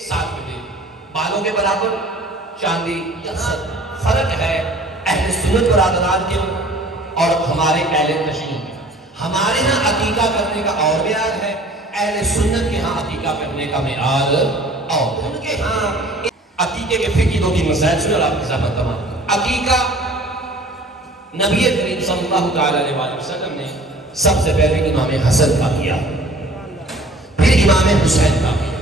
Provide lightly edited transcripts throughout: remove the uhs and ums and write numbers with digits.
7 دن بالوں کے برابر چاندی یا فرق ہے اہل سنت برادران کے اور ہمارے اہل تشیع میں. ہمارے ہاں عقیقہ کرنے کا اور معیار ہے، اہل سنت کے ہاں عقیقہ کرنے کا معیار اور ان کے ہاں عقیقے کے فقہی 2-3 مسائل سن اور آپ کے ساتھ تمام. عقیقہ نبی کریم صلی اللہ علیہ وسلم نے سب سے پہلے امام حسن کا کیا، پھر امام حسین کا کیا.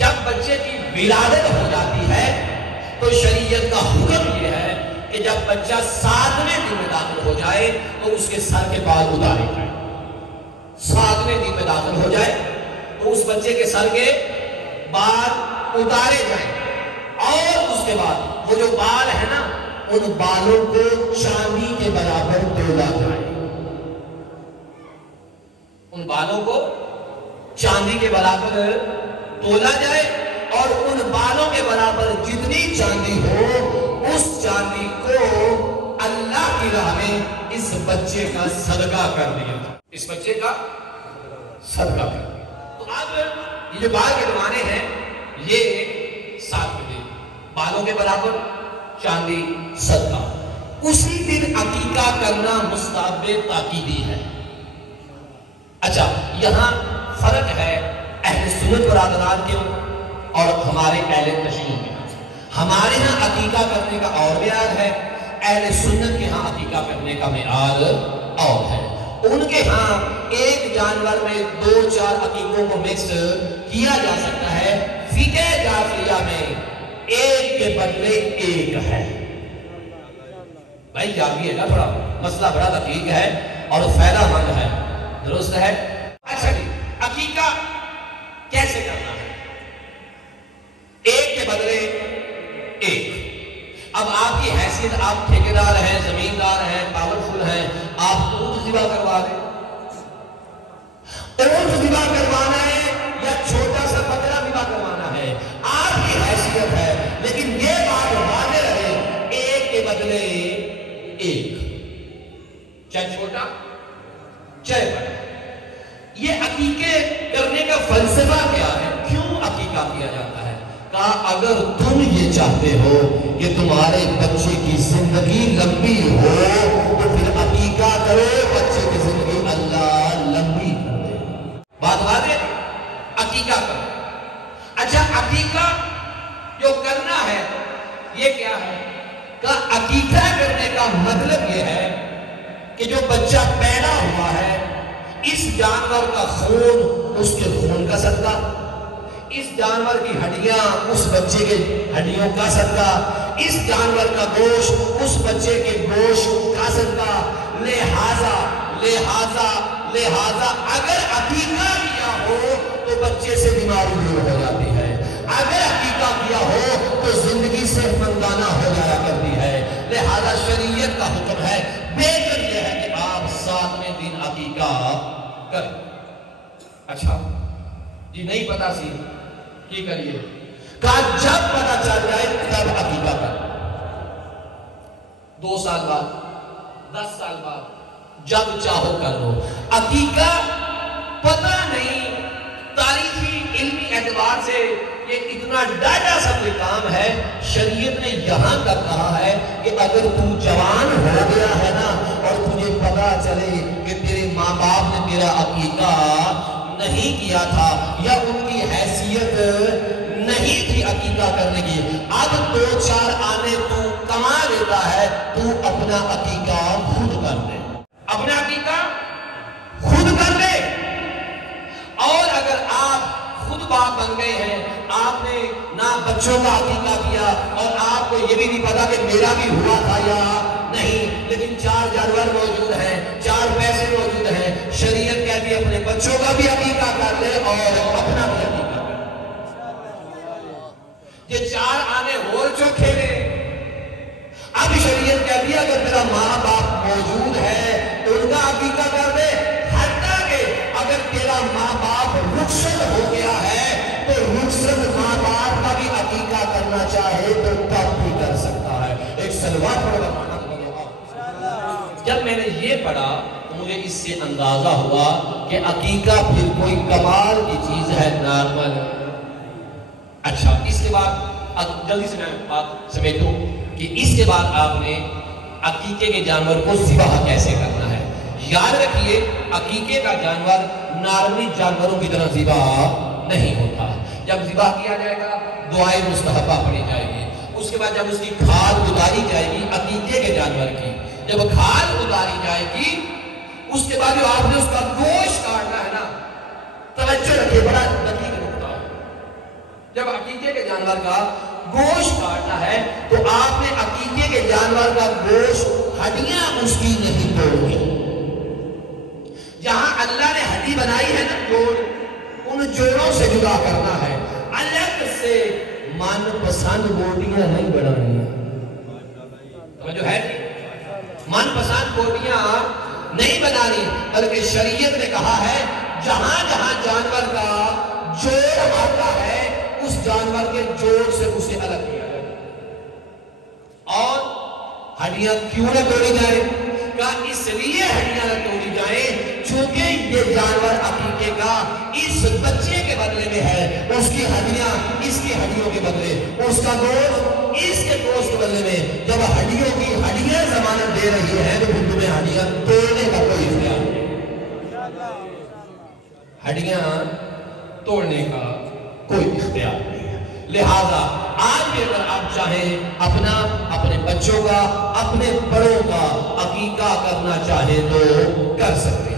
جب بچے کی ولادت ہو جاتی ہے تو شریعت کا حکم یہ ہے کہ جب بچہ 7ویں دن میں داخل ہو جائے تو اس کے سر کے بال اتارے جائیں. 7ویں دن میں داخل ہو جائے تو اس بچے کے سر کے بال اتارے جائیں اور اس کے بعد وہ جو بال ہے نا ان بالوں کو چاندی کے برابر تولا جائے. ان بالوں کو چاندی کے برابر تولا جائے اور ان بالوں کے برابر جتنی چاندی ہو اس چاندی کو اللہ کی راہ میں اس بچے کا صدقہ کر دیا. اس بچے کا صدقہ کر دیا. تو اب یہ جو بال کٹوانے ہیں یہ 7 دن بالوں کے برابر چاندی صدقہ. اسی دن عقیقہ کرنا مستحب تاکیدی ہے. اچھا یہاں فرق ہے اہل سنت برادران کے اور ہمارے اہل تشیع میں. ہمارے ہاں عقیقہ کرنے کا اور معیار ہے، اہل سنت کے ہاں عقیقہ کرنے کا معیار اور ہے. ان کے ہاں ایک جانور میں 2-4 عقیقوں کو مکس کیا جا سکتا ہے. فقہ جعفریہ میں ایک کے بدلے ایک ہے. بھائی جانیے گا تھوڑا مسئلہ بڑا دقیق ہے اور فائدہ مند ہے، درست ہے. اچھا جی عقیقہ کیسے کرنا ہے؟ ایک کے بدلے ایک. اب آپ کی حیثیت آپ ٹھیکیدار ہیں، زمیندار ہیں، پاورفل ہیں، آپ اونٹ ذبح کروا دیں. اونٹ ذبح کروانا ہے یا چھوٹا سا بکرا ذبح کروانا ہے آپ کی حیثیت ہے، لیکن یہ بات واضح رہے ایک کے بدلے ایک، چاہے چھوٹا چاہے بڑا. یہ عقیقے کرنے کا فلسفہ کیا ہے؟ کیوں عقیقہ کیا جاتا ہے؟ کہا اگر تم یہ چاہتے ہو کہ تمہارے بچے کی زندگی لمبی ہو تو پھر عقیقہ کرو، بچے کی زندگی اللہ لمبی کر دے. بات واضح، عقیقہ کرو. اچھا عقیقہ جو کرنا ہے یہ کیا ہے؟ کہا عقیقہ کرنے کا مطلب یہ ہے کہ جو بچہ پیدا ہوا ہے اس جانور کا خون اس کے خون کا صدقہ، اس جانور کی ہڈیاں اس بچے کے ہڈیوں کا صدقہ، اس جانور کا گوشت اس بچے کے گوشت کا صدقہ. لہذا لہذا لہذا اگر عقیقہ کیا ہو تو بچے سے بیماری دور ہو جاتی ہے، اگر عقیقہ کیا ہو تو زندگی صحت مندانہ ہو جایا کرتی ہے. لہذا شریعت کا حکم ہے، بہتر یہ ہے کہ آپ 7ویں دن عقیقہ کریں. اچھا جی نہیں پتا سی کی کریے؟ کہا جب پتا چل جائے تب عقیقہ کریں. 2 سال بعد، 10 سال بعد، جب چاہو کر لو. عقیقہ پتہ نہیں تاریخی علمی اعتبار سے یہ اتنا ڈاٹا سب کام ہے. شریعت نے یہاں تک کہا ہے کہ اگر تو جوان ہو گیا ہے نا اور تجھے پتا چلے کہ تیرے ماں باپ نے تیرا عقیقہ نہیں کیا تھا یا ان کی حیثیت نہیں تھی عقیقہ کرنے کی، اب 2-4 آنے تو کما لیتا ہے، تو اپنا عقیقہ خود کر دے. اپنا عقیقہ خود کر دے. اور اگر آپ خود باپ بن گئے ہیں، آپ نے نہ بچوں کا عقیقہ کیا اور آپ کو یہ بھی نہیں پتا کہ میرا بھی ہوا تھا یا نہیں، لیکن 4 جانور موجود ہیں، 4 پیسے موجود ہیں، شریعت کہتی ہے اپنے بچوں کا بھی عقیقہ کر لے اور اپنا بھی عقیقہ کر لے. یہ 4 آنے اور جو کھیلے. اب شریعت کہتی ہے اگر تیرا ماں باپ موجود ہے تو ان کا عقیقہ کر دے. حتیٰ کہ اگر تیرا ماں باپ رخصت ہو گیا ہے تو رخصت ماں باپ کا بھی عقیقہ کرنا چاہے تو تب بھی کر سکتا ہے. ایک سلوات پڑھ بتانا. جب میں نے یہ پڑھا تو مجھے اس سے اندازہ ہوا کہ عقیقہ پھر کوئی کمال کی چیز ہے، نارمل. اچھا اس کے بعد جلدی سے میں بات سمیٹوں کہ اس کے بعد آپ نے عقیقے کے جانور کو ذبح کیسے کرنا ہے. یاد رکھیے عقیقے کا جانور نارملی جانوروں کی طرح ذبح نہیں ہوتا. جب ذبح کیا جائے گا دعائے مستحبہ پڑھی جائے گی. اس کے بعد جب اس کی کھال اتاری جائے گی عقیقے کے جانور کی، جب کھال اتاری جائے گی اس کے بعد جو آپ نے اس کا گوشت کاٹنا ہے نا، توجہ رکھیے بڑا دقیق نقطہ. جب عقیقے کے جانور کا گوشت کاٹنا ہے تو آپ نے عقیقے کے جانور کا گوشت ہڈیاں اس کی نہیں توڑنی. جہاں اللہ نے ہڈی بنائی ہے نا جوڑ، ان جوڑوں سے جدا کرنا ہے. الگ سے من پسند بوٹیاں نہیں بنانی ہیں. جو ہے من پسند بوٹیاں نہیں بنانی، بلکہ شریعت نے کہا ہے جہاں جہاں جانور کا جوڑ آتا ہے اس جانور کے جوڑ سے اسے الگ کیا جائے. اور ہڈیاں کیوں نہ توڑی جائے؟ کہا اس لیے ہڈیاں نہ توڑی جائیں چونکہ یہ جانور عقیقے کا اس بچے کے بدلے میں ہے، اس کی ہڈیاں اس کی ہڈیوں کے بدلے، اس کا گوشت اس کے گوشت کے بدلے میں. جب ہڈیوں کی ہڈیاں ضمانت دے رہی ہے تو پھر تمہیں ہڈیاں توڑنے کا کوئی اختیار نہیں. ہڈیاں توڑنے کا کوئی اختیار نہیں ہے. لہذا آج بھی اگر آپ چاہیں اپنے بچوں کا اپنے بڑوں کا عقیقہ کرنا چاہیں تو کر سکتے